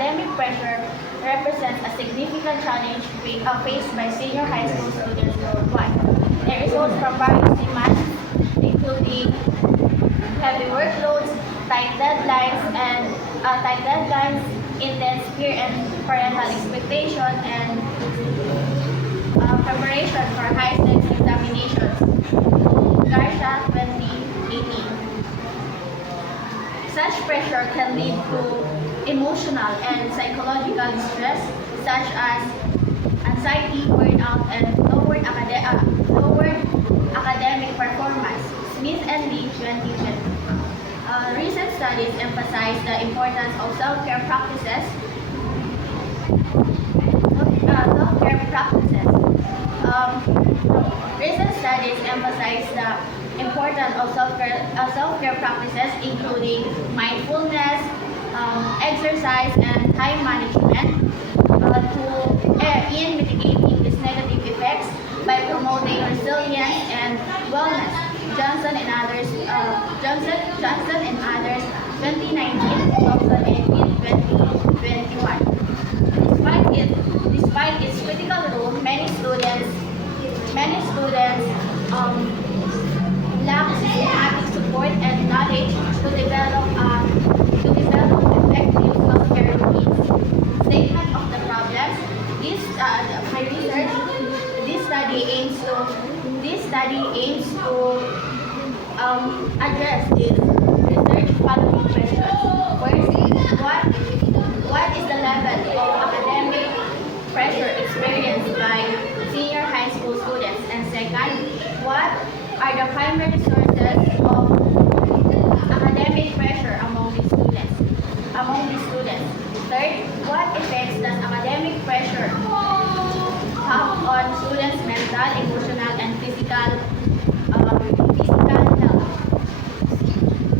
academic pressure represents a significant challenge faced by senior high school students worldwide. It results from various demands, including heavy workloads, tight deadlines, intense peer and parental expectation, and preparation for high-stakes examinations. Garcia 2018. Such pressure can lead to emotional and psychological stress such as anxiety, burnout, and lowered academic performance. Smith and Lee 2020. Recent studies emphasize the importance of self-care practices. Recent studies emphasize the importance of self-care practices, including mindfulness, exercise, and time management, in mitigating these negative effects by promoting resilience and wellness. Johnson and others, 2019, 2018, 2021. Despite its critical role, many students lack systematic support and knowledge to develop effective healthcare routines. Statement of the problems. This study aims to address this research following questions. First, what is the level of academic pressure experienced by senior high school students? And second, what are the primary sources of academic pressure among these students? Third, what effects does academic pressure have on students' mental, emotional, and physical health?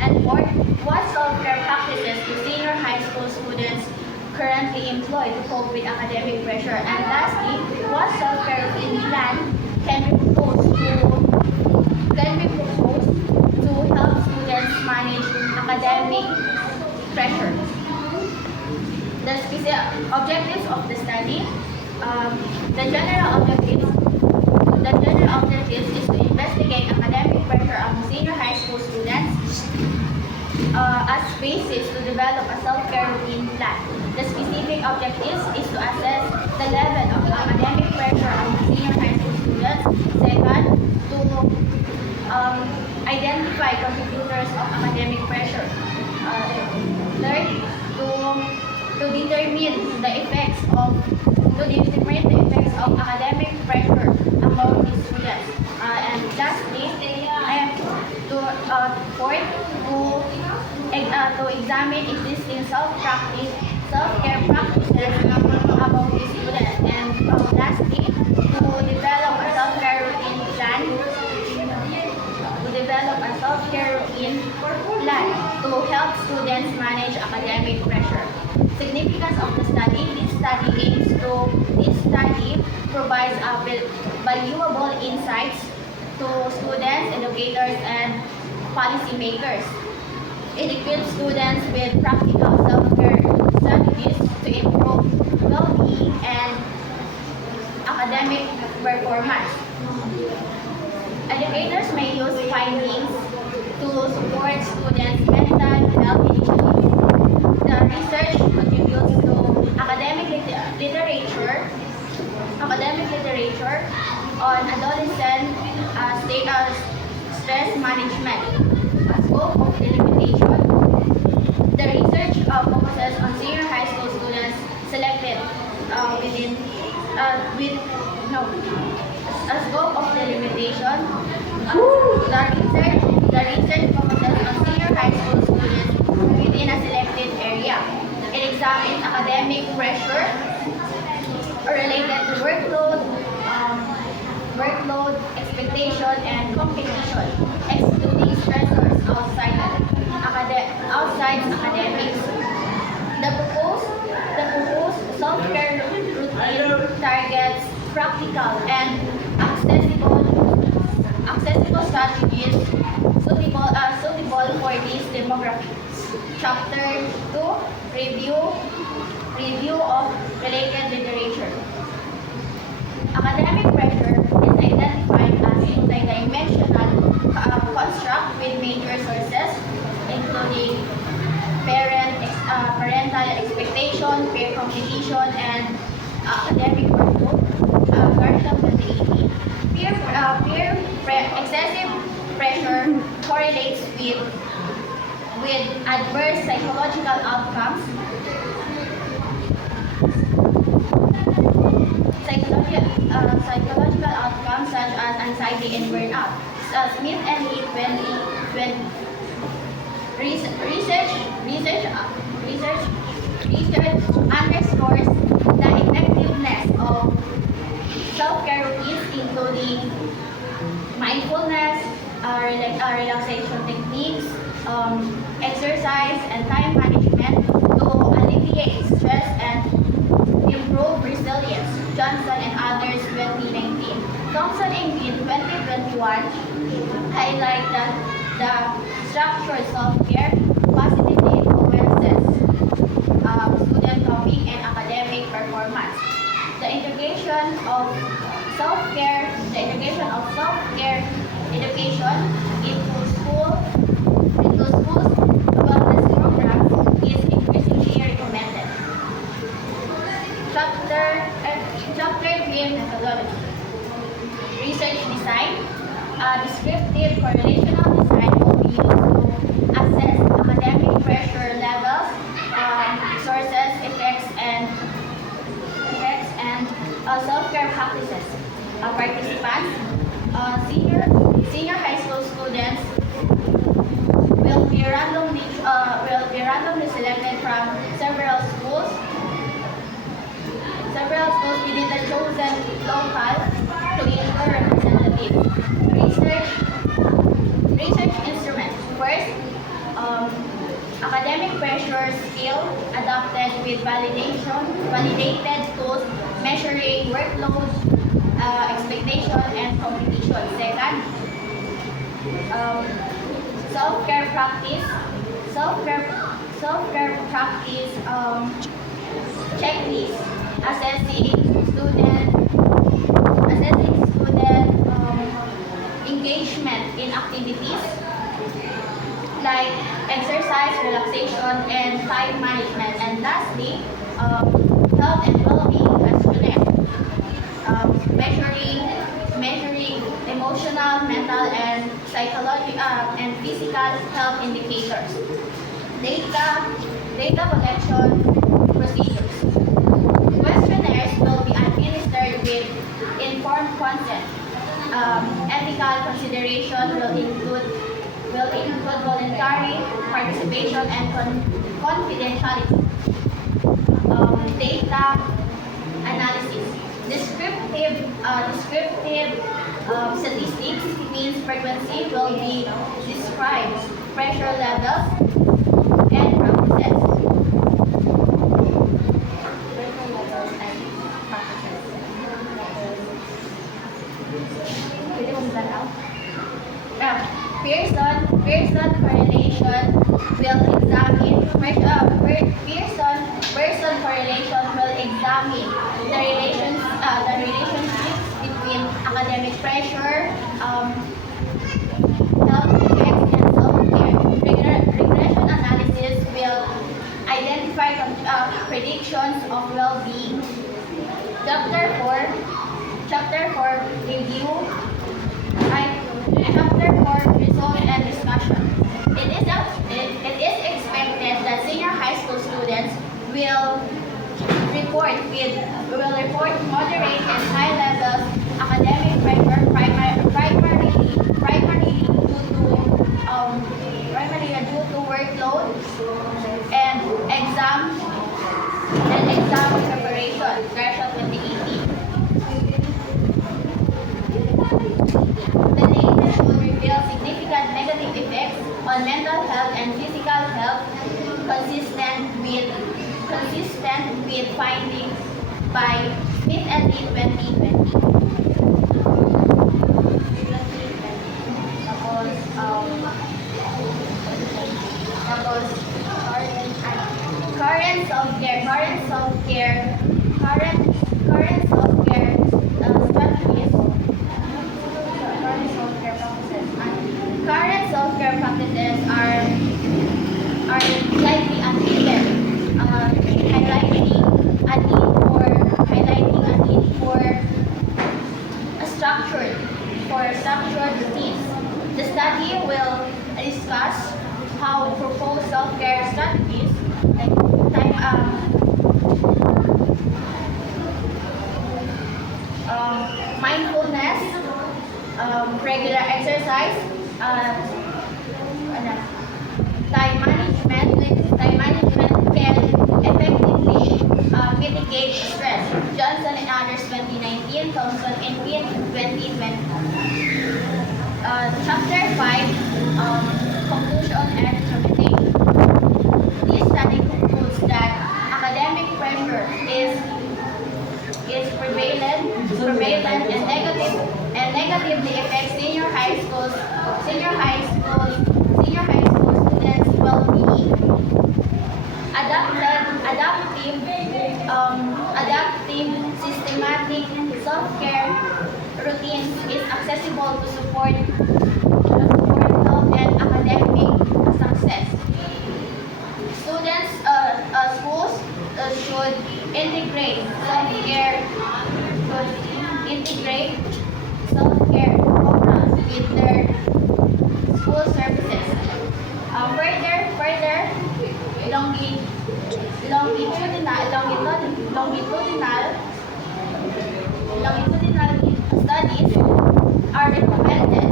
And fourth, what self-care practices do senior high school students currently employ to cope with academic pressure? And lastly, what self-care routine plan can be proposed to help students manage academic pressure? The specific objectives of the study. The general objectives is to investigate academic pressure among senior high school students as basis to develop a self-care routine plan. The specific objectives is to assess the level of academic pressure among senior high school students. Second, to identify contributors of academic pressure. Third, to determine the effects of academic pressure among the students. And lastly, fourth, to examine existing self-care practices among the students. And lastly, to develop a self-care routine plan. To help students manage academic pressure. Significance of the study. This study provides valuable insights to students, educators, and policymakers. It equips students with practical self-care strategies to improve well-being and academic performance. Educators may use findings to support students' mental health initiatives. The research contributes to academic literature on adolescent stress management. Scope of the limitation. The research focuses on senior high school students selected scope of the limitation. The research focuses on senior high school students within a selected area. It examines academic pressure related to workload, expectation, and competition, excluding stressors outside academics. The proposed self-care routine targets practical and accessible strategies suitable for these demographics. Chapter 2, Review Review of related literature. Academic pressure is identified as a multidimensional construct with major sources, including parental expectation, peer competition, and academic workload. Garland 2018. Excessive pressure correlates with adverse psychological outcomes. Psychological outcomes such as anxiety and burnout. Smith and Lee 2020 research underscores the effectiveness of self-care routines, including mindfulness, relaxation techniques, exercise, and time management to alleviate stress and improve resilience. Johnson and others, 2019. Thompson and Green, 2021, highlight that the structured self-care positively influences student topic and academic performance. The integration of self-care education into schools wellness programs is increasingly recommended. Chapter game methodology. Research design. Descriptive correlational design will be used to assess academic pressure levels, sources, effects, and self-care practices. Participants, senior high school students will be randomly selected from several schools within the chosen local to ensure representative. Research instruments. First, academic pressure scale adopted with validated tools measuring workload, expectation, and competition. Second, self-care practice. Self-care practice checklist assessing student engagement in activities like exercise, relaxation, and time management. And lastly, health and well-being questionnaire, measuring emotional, mental, and psychological and physical health indicators. Data collection procedures. Questionnaires will be administered with informed consent. Ethical consideration will include voluntary participation and confidentiality. Data analysis. Descriptive statistics means frequency will be described, pressure levels, and practices. Pwede mo magdalaw? Pearson correlation will examine Pearson correlation will examine the relationship between academic pressure, health effects, and self-care. Regression analysis will identify predictions of well-being. Chapter 4 review. Chapter 4 result and discussion. It is expected that senior high school students will report moderate and high levels academic pressure primarily due to workload and exam preparation. Gresham 2018. The data should reveal significant negative effects on mental health and physical health consistent with findings by Smith and Lee 2020. Tapos, current self-care prevalent and negatively affect senior high school students' well-being. Adaptive, systematic self-care routines is accessible to support health and academic success. Schools should integrate self-care programs with their school services. Further, longi- longitudinal studies are recommended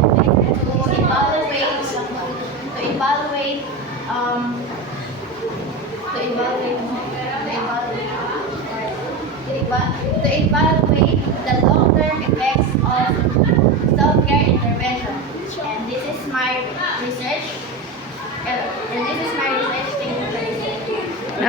um, to evaluate the long-term effects of self-care intervention. And this is my research.